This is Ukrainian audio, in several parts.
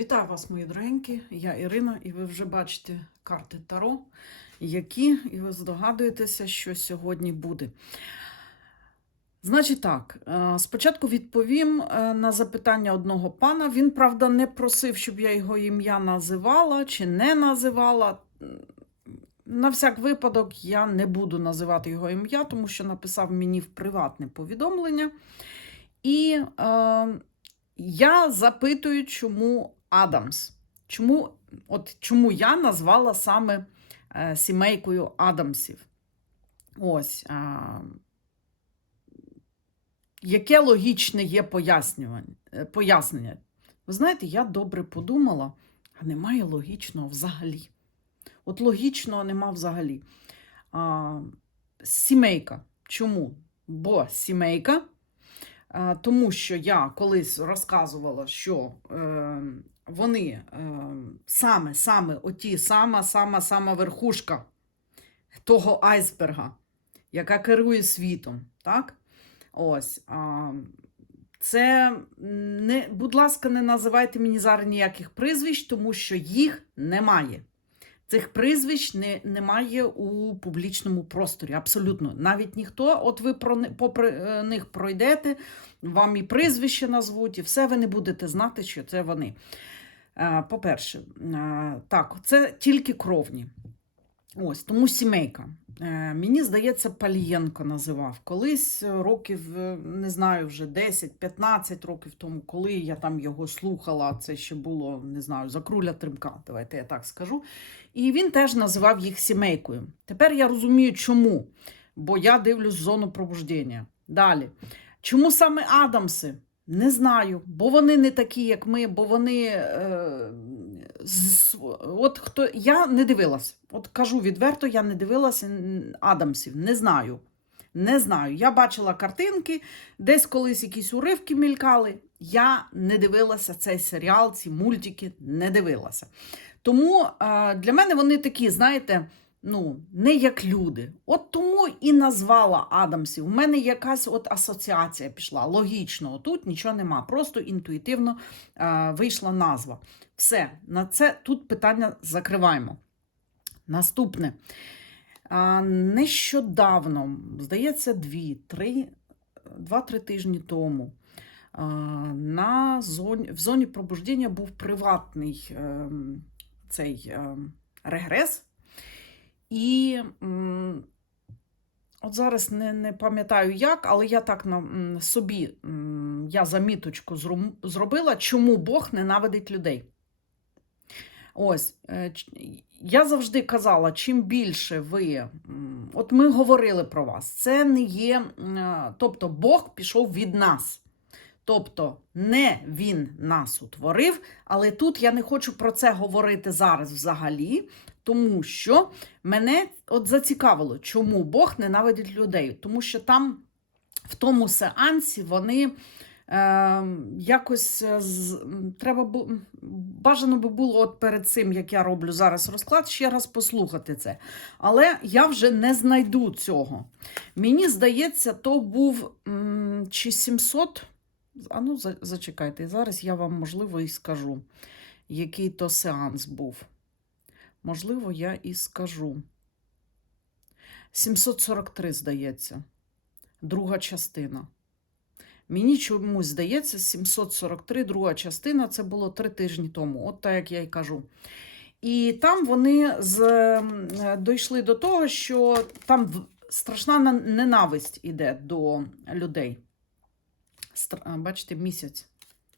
Вітаю вас, мої дорогенькі. Я Ірина, і ви вже бачите карти Таро, які, і ви здогадуєтеся, що сьогодні буде. Значить так, е, спочатку відповім е, на запитання одного пана. Він, правда, не просив, щоб я його ім'я називала чи не називала. На всяк випадок я не буду називати його ім'я, тому що написав мені в приватне повідомлення. І е, я запитую, чому Адамс? Чому, от, чому я назвала саме е, сімейкою Адамсів? Ось. Е, яке логічне є е, пояснення? Ви знаєте, я добре подумала, а немає логічного взагалі. От логічного нема взагалі. А, сімейка. Чому? Бо сімейка. А, тому що я колись розказувала, що е, вони е, саме, саме оті, сама, сама, сама верхушка того айсберга, яка керує світом. Так? Ось. Це, не, будь ласка, не називайте мені зараз ніяких прізвищ, тому що їх немає. Цих прізвищ не, немає у публічному просторі. Абсолютно. Навіть ніхто, от ви про, попри е, них пройдете, вам і прізвище назвуть, і все ви не будете знати, що це вони. Е, По-перше, е, так, це тільки кровні. Ось, тому сімейка. Мені здається, Палієнко називав. Колись років, не знаю, вже 10-15 років тому, коли я там його слухала, це ще було, не знаю, за круля тримка, давайте я так скажу. І він теж називав їх сімейкою. Тепер я розумію, чому. Бо я дивлюсь зону пробуждення. Далі. Чому саме Адамси? Не знаю, бо вони не такі, як ми, бо вони. Е, з, от хто я не дивилась. От кажу відверто, я не дивилася Адамсів, не знаю. Не знаю. Я бачила картинки, десь колись якісь уривки мількали. Я не дивилася цей серіал, ці мультики, не дивилася. Тому для мене вони такі, знаєте, ну, не як люди. От тому і назвала Адамсів. У мене якась от асоціація пішла. Логічно, тут нічого нема. Просто інтуїтивно вийшла назва. Все, на це тут питання закриваємо. Наступне. Нещодавно, здається, дві, три, два-три тижні тому на зоні, в зоні пробуждення був приватний ем, цей ем, регрес. І от зараз не, не пам'ятаю як, але я так на собі я заміточку зробила, чому Бог ненавидить людей. Ось, е, я завжди казала, чим більше ви, от ми говорили про вас, це не є, е, тобто Бог пішов від нас. Тобто не він нас утворив, але тут я не хочу про це говорити зараз взагалі, тому що мене от зацікавило, чому Бог ненавидить людей. Тому що там в тому сеансі вони е, якось з, треба бу, бажано би було от перед цим, як я роблю зараз розклад, ще раз послухати це. Але я вже не знайду цього. Мені здається, то був м, чи 700. А ну, зачекайте, зараз я вам, можливо, і скажу, який то сеанс був. Можливо, я і скажу. 743, здається, друга частина. Мені чомусь здається, 743, друга частина, це було три тижні тому, от так як я й кажу. І там вони з, дійшли до того, що там страшна ненависть іде до людей. Бачите, місяць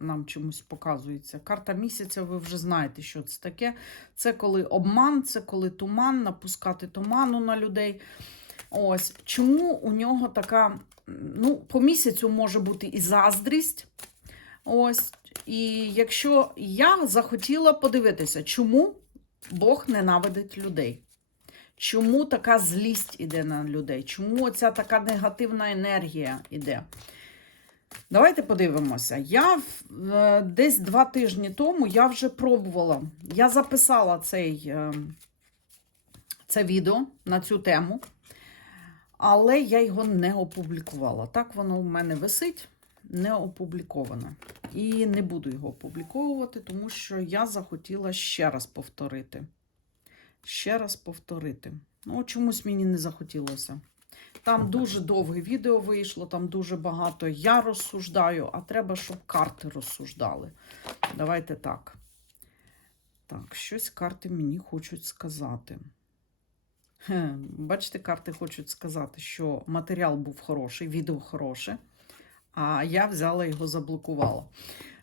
нам чомусь показується. Карта місяця, ви вже знаєте, що це таке. Це коли обман, це коли туман, напускати туману на людей. Ось чому у нього така, ну, по місяцю може бути і заздрість. Ось. І якщо я захотіла подивитися, чому Бог ненавидить людей. Чому така злість іде на людей? Чому оця така негативна енергія іде? Давайте подивимося. Я е, десь два тижні тому я вже пробувала. Я записала цей, е, це відео на цю тему, але я його не опублікувала. Так воно в мене висить, не опубліковане. і не буду його опубліковувати, тому що я захотіла ще раз повторити. Ще раз повторити. Ну, чомусь мені не захотілося. Там дуже довге відео вийшло, там дуже багато я розсуждаю, а треба, щоб карти розсуждали. Давайте так. Так, щось карти мені хочуть сказати. Хе, Бачите, карти хочуть сказати, що матеріал був хороший, відео хороше, а я взяла його заблокувала.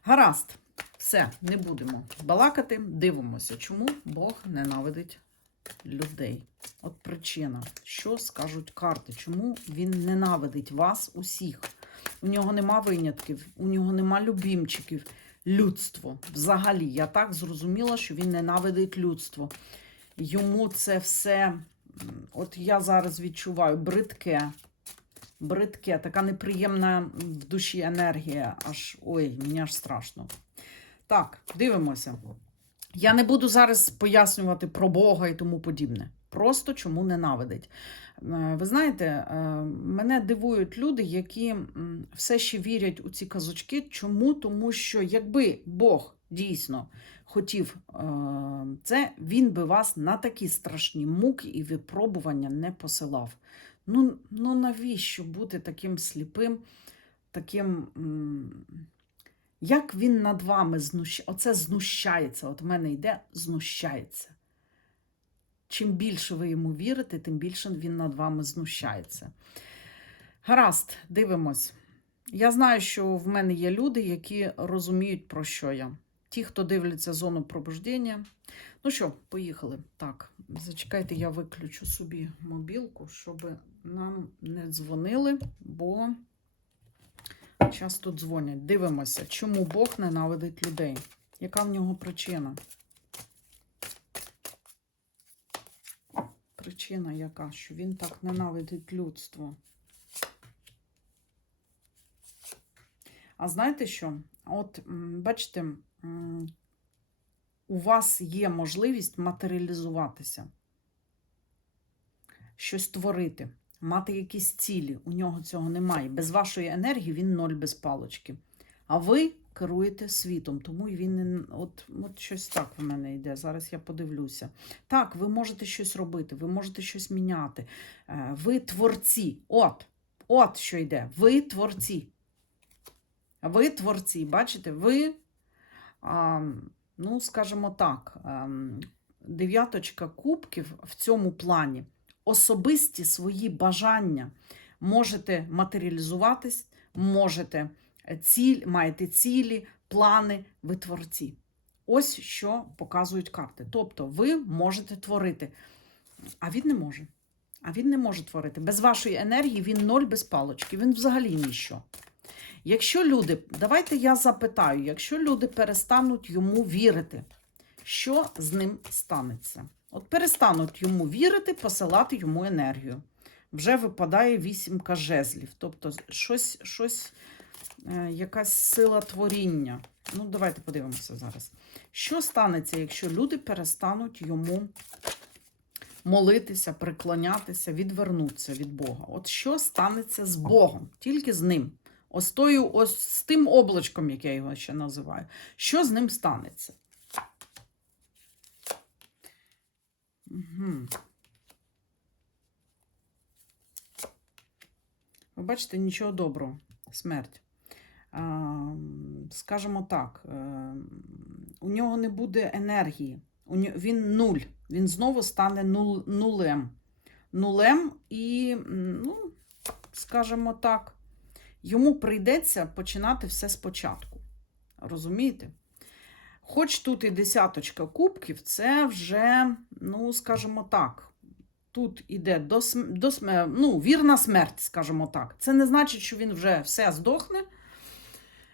Гаразд, все, не будемо балакати, дивимося, чому Бог ненавидить людей. От причина, що скажуть карти, чому він ненавидить вас усіх. У нього нема винятків, у нього нема любімчиків. Людство. Взагалі, я так зрозуміла, що він ненавидить людство. Йому це все, от я зараз відчуваю, бридке. Бридке, така неприємна в душі енергія. Аж ой, мені аж страшно. Так, дивимося. Я не буду зараз пояснювати про Бога і тому подібне. Просто чому ненавидить. Е, Ви знаєте, е, мене дивують люди, які все ще вірять у ці казочки. Чому? Тому що якби Бог дійсно хотів е, це, він би вас на такі страшні муки і випробування не посилав. Ну, ну навіщо бути таким сліпим, таким. Як він над вами знущається? Оце знущається. От в мене йде знущається. Чим більше ви йому вірите, тим більше він над вами знущається. Гаразд, дивимось. Я знаю, що в мене є люди, які розуміють, про що я. Ті, хто дивляться зону пробуждення. Ну що, поїхали. Так, зачекайте, я виключу собі мобілку, щоб нам не дзвонили, бо часто дзвонять. Дивимося, чому Бог ненавидить людей. Яка в нього причина? Причина яка, що він так ненавидить людство. А знаєте що? От, бачите, у вас є можливість матеріалізуватися, щось творити, мати якісь цілі. У нього цього немає. Без вашої енергії він ноль без палочки. А ви керуєте світом, тому він от, от щось так в мене йде. Зараз я подивлюся. Так, ви можете щось робити, ви можете щось міняти. Е, Ви творці. От, от що йде. Ви творці. Ви творці, бачите, ви, ну, скажімо так, ем, дев'яточка кубків в цьому плані. Особисті свої бажання можете матеріалізуватись, можете е, ціль, маєте цілі, плани, ви творці. Ось що показують карти. Тобто ви можете творити, а він не може. А він не може творити. Без вашої енергії він ноль без палочки, він взагалі ніщо. Якщо люди, давайте я запитаю, якщо люди перестануть йому вірити, що з ним станеться? От перестануть йому вірити, посилати йому енергію. Вже випадає вісімка жезлів. Тобто щось, щось е, якась сила творіння. Ну, давайте подивимося зараз. Що станеться, якщо люди перестануть йому молитися, приклонятися, відвернутися від Бога? От що станеться з Богом, тільки з ним? Ось тою, ось з тим облачком, як я його ще називаю. Що з ним станеться? Угу. Ви бачите, нічого доброго. Смерть. Скажімо так, е, у нього не буде енергії. Він нуль. Він знову стане нулем. Нулем і, ну, скажімо так, йому прийдеться починати все спочатку. Розумієте? Хоч тут і десяточка кубків, це вже, ну, скажімо так, тут іде до, до ну, вірна смерть, скажімо так. Це не значить, що він вже все здохне.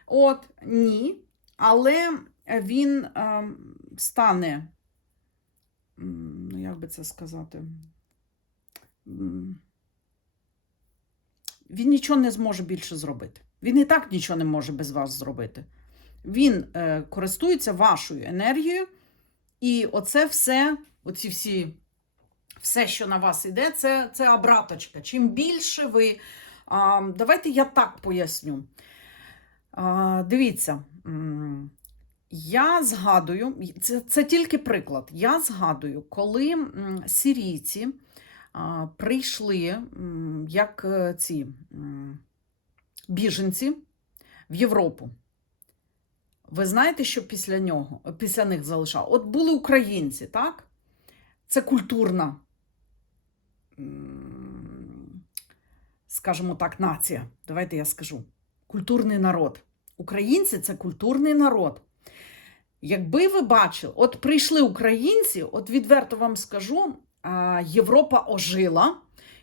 От, ні. Але він ем, стане, ну, як би це сказати, він нічого не зможе більше зробити. Він і так нічого не може без вас зробити. Він е, користується вашою енергією, і оце все, оці всі, все, що на вас іде, це, це обраточка. Чим більше ви. А, давайте я так поясню. А, дивіться, я згадую, це, це тільки приклад. Я згадую, коли сирійці а, прийшли як е, ці біженці в Європу. Ви знаєте, що після нього, після них залишало? От були українці, так? Це культурна, скажімо так, нація. Давайте я скажу. Культурний народ. Українці це культурний народ. Якби ви бачили, от прийшли українці, от відверто вам скажу, Європа ожила,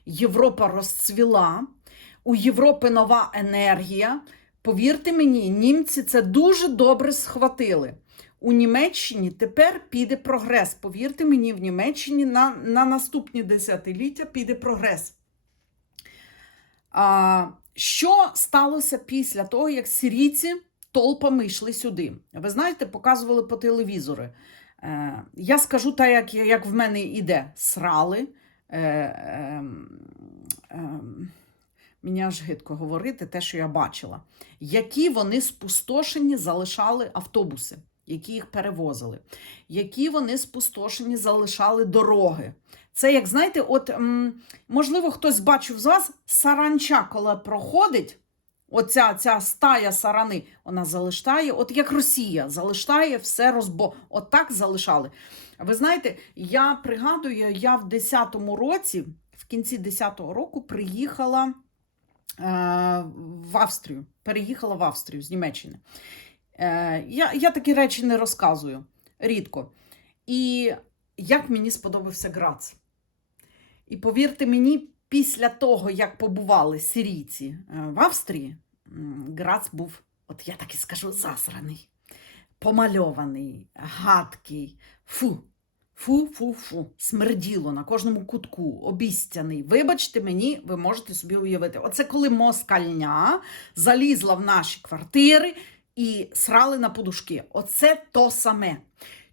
Європа розцвіла, у Європи нова енергія. Повірте мені, німці це дуже добре схватили. У Німеччині тепер піде прогрес. Повірте мені, в Німеччині на, на наступні десятиліття піде прогрес. А, що сталося після того, як сирійці толпами йшли сюди? Ви знаєте, показували по телевізору. Е, я скажу так, як, як в мене іде: срали. Е, е, е, мені аж гидко говорити те, що я бачила. Які вони спустошені залишали автобуси, які їх перевозили, які вони спустошені залишали дороги. Це, як знаєте, от можливо, хтось бачив з вас саранча, коли проходить. Оця ця стая сарани, вона залишає, от як Росія, залишає все розбо. От так залишали. Ви знаєте, я пригадую, я в 10-му році, в кінці 10-го року, приїхала в Австрію. Переїхала в Австрію з Німеччини. Е, я, я такі речі не розказую рідко. І як мені сподобався Грац. І повірте мені, після того, як побували сирійці е, в Австрії, Грац був, от я так і скажу, засраний, помальований, гадкий. Фу. Фу, фу, фу, смерділо на кожному кутку, обіцяний. Вибачте мені, ви можете собі уявити. Оце коли москальня залізла в наші квартири і срали на подушки. Оце то саме.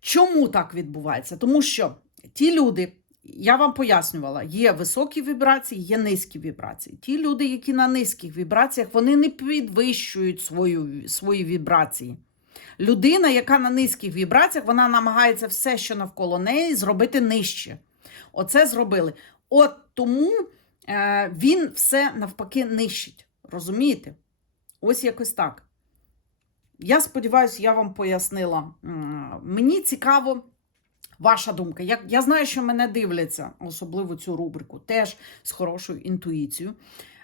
Чому так відбувається? Тому що ті люди, я вам пояснювала, є високі вібрації, є низькі вібрації. Ті люди, які на низьких вібраціях, вони не підвищують свою, свої вібрації. Людина, яка на низьких вібраціях, вона намагається все, що навколо неї, зробити нижче. Оце зробили. От тому е, він все навпаки нищить. Розумієте? Ось якось так. Я сподіваюся, я вам пояснила. Мені цікаво ваша думка. Я, я знаю, що мене дивляться, особливо цю рубрику, теж з хорошою інтуїцією.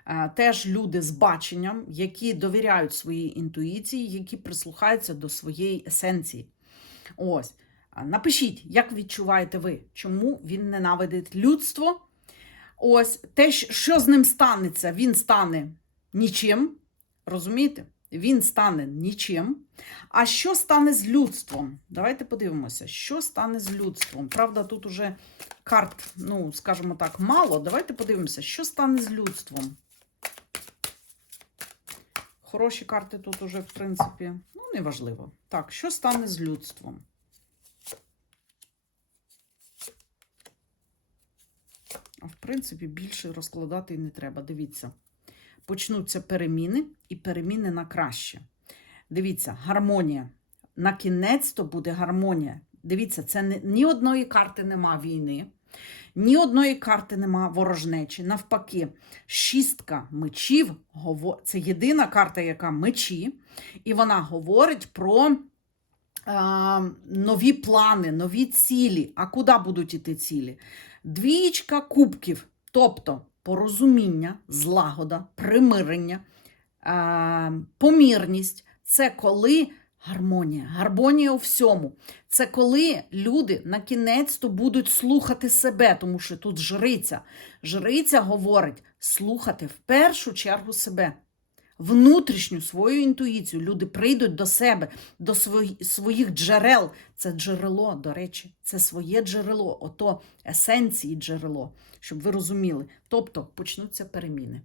Е, Теж люди з баченням, які довіряють своїй інтуїції, які прислухаються до своєї есенції. Ось. Напишіть, як відчуваєте ви, чому він ненавидить людство. Ось те, що з ним станеться, він стане нічим. Розумієте? Він стане нічим. А що стане з людством? Давайте подивимося, що стане з людством. Правда, тут уже карт, ну, скажімо так, мало. Давайте подивимося, що стане з людством. Хороші карти тут уже, в принципі, ну, неважливо. Так, що стане з людством? А в принципі, більше розкладати і не треба. Дивіться. Почнуться переміни і переміни на краще. Дивіться, гармонія. На кінець то буде гармонія. Дивіться, це не, ні одної карти нема війни, ні одної карти нема ворожнечі. Навпаки, шістка мечів це єдина карта, яка мечі, і вона говорить про нові плани, нові цілі. А куди будуть іти цілі? Двічка кубків, тобто порозуміння, злагода, примирення, помірність це коли гармонія, гармонія у всьому. Це коли люди на кінець-то будуть слухати себе, тому що тут жриця. Жриця говорить слухати в першу чергу себе. Внутрішню свою інтуїцію люди прийдуть до себе, до своїх джерел. Це джерело, до речі, це своє джерело, ото есенції джерело, щоб ви розуміли. Тобто почнуться переміни.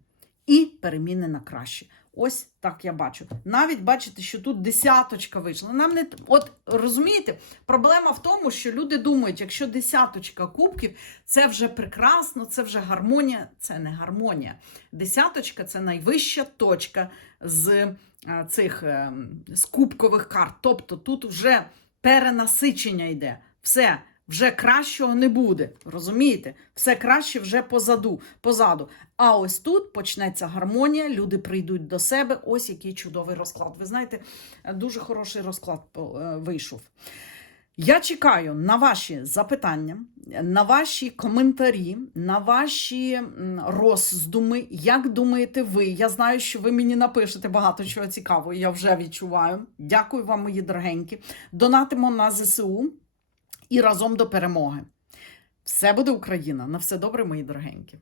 І переміни на краще. Ось так я бачу. Навіть бачите, що тут десяточка вийшла. Нам не от розумієте, проблема в тому, що люди думають, якщо десяточка кубків, це вже прекрасно, це вже гармонія. Це не гармонія. Десяточка це найвища точка з е, цих е, з кубкових карт. Тобто тут вже перенасичення йде. Все, вже кращого не буде. Розумієте? Все краще вже позаду, позаду. А ось тут почнеться гармонія, люди прийдуть до себе. Ось який чудовий розклад. Ви знаєте, дуже хороший розклад е, вийшов. Я чекаю на ваші запитання, на ваші коментарі, на ваші роздуми. Як думаєте ви? Я знаю, що ви мені напишете багато чого цікавого, я вже відчуваю. Дякую вам, мої дорогенькі. Донатимо на ЗСУ і разом до перемоги. Все буде Україна. На все добре, мої дорогенькі.